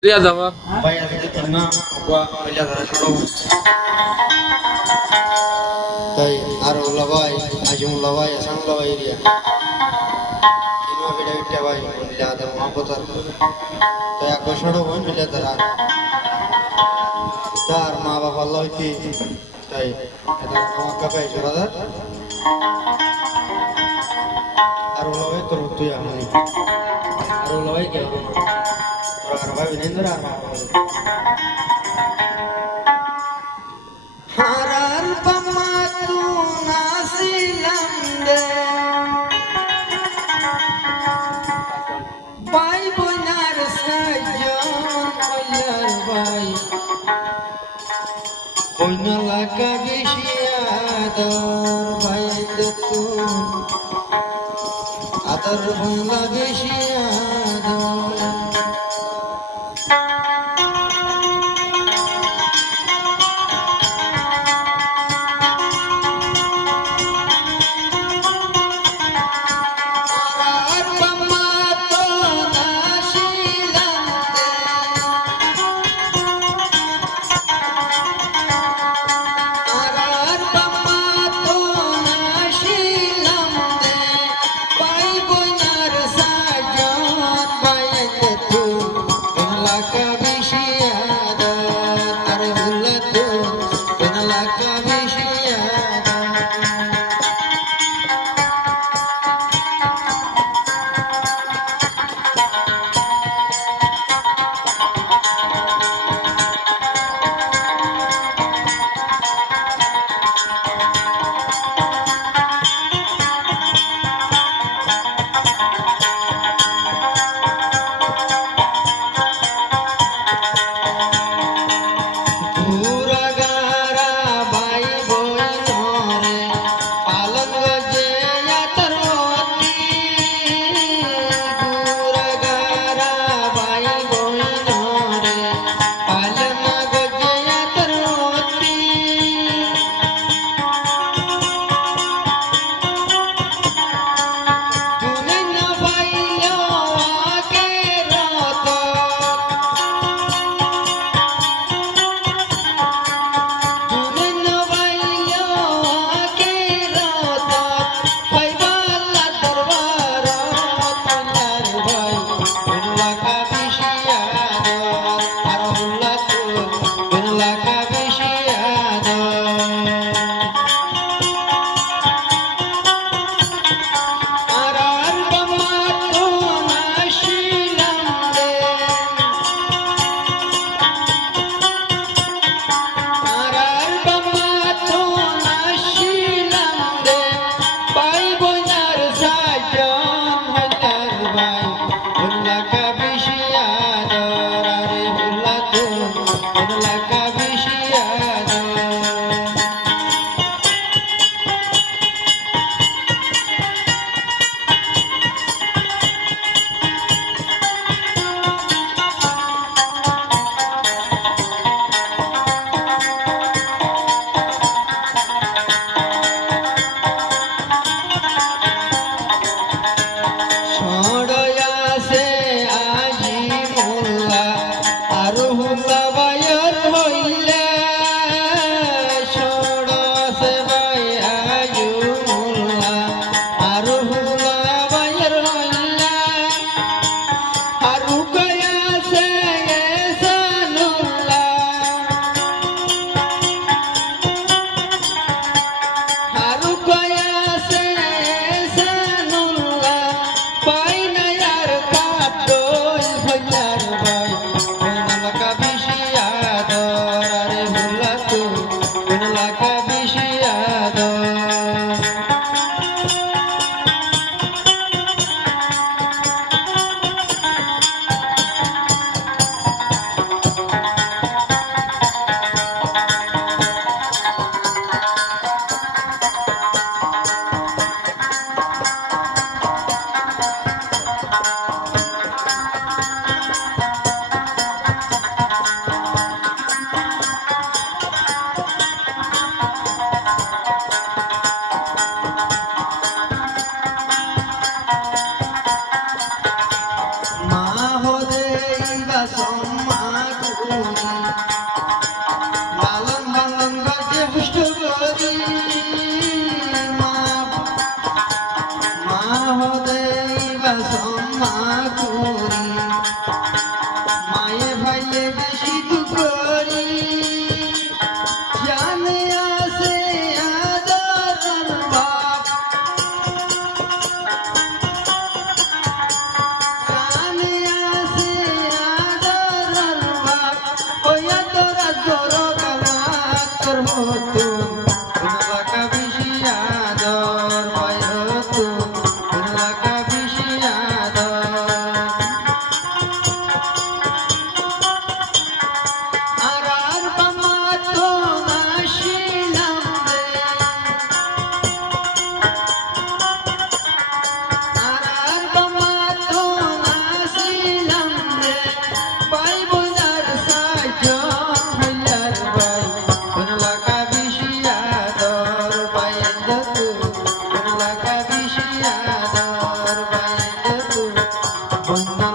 Dia dawa. Vaya de torna agua ya da shoro tai aro lawai ajung lawai asang lawai dia ino beda beda vai ya da mohabbatar tai agua shoro bon bela dara তার মা বাবা লইতে তাই এটা মক্কা পাই জোরাদার আর লওয়াই তোর তুই আমি আর লওয়াই কে আর ভাই বিনেন্দ্র আর হারার পামা তু নাসিলাম দে ভাই বোনার সাজন কইলার ভাই বইনা লাগা বেশিয়াদর ভাই তু আদর বইনা বেশিয়াদর সম্মা করি লালন পালন করতে পুষ্ট করি মা হদে বা সম্মা করি মায়ে ভাইয়ে বেশি দুঃখ করি জানে আছে আদর বাপ জানে আছে আদর বাপ ওয়া তোরা তোর গালা তোর মতন লাগা বেশি আদর ভাই হতো লাগা বেশি আদর আর বামাতো নাশিলাম রে আর বামাতো নাশিলাম রে ভাই বোনার সাজন হইলার ভাই কোন লাগা বেশি আদর ভাই দতু কোন লাগা বেশি আদর ভাই দতু বন্যা